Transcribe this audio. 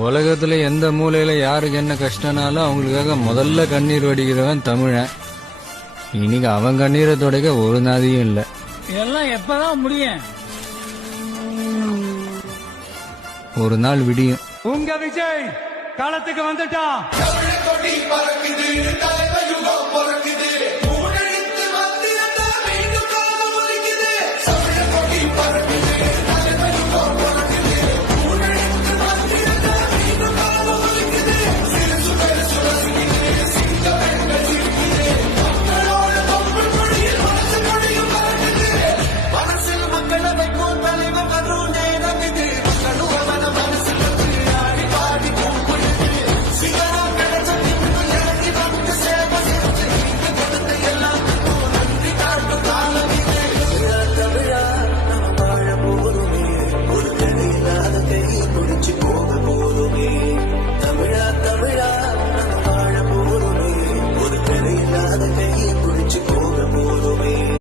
உலகத்துல எந்த மூலையில யாருக்கு என்ன கஷ்டம்னாலும் அவங்களுக்காக முதல்ல கண்ணீர் வடிக்கிறவன் தமிழன். இன்னைக்கு அவன் கண்ணீரை துடைக்க ஒரு நாதியும் இல்ல. இதெல்லாம் எப்பதான் முடியும்? ஒரு நாள் விடியும். உங்க விஜய் களத்துக்கு வந்துட்டான்.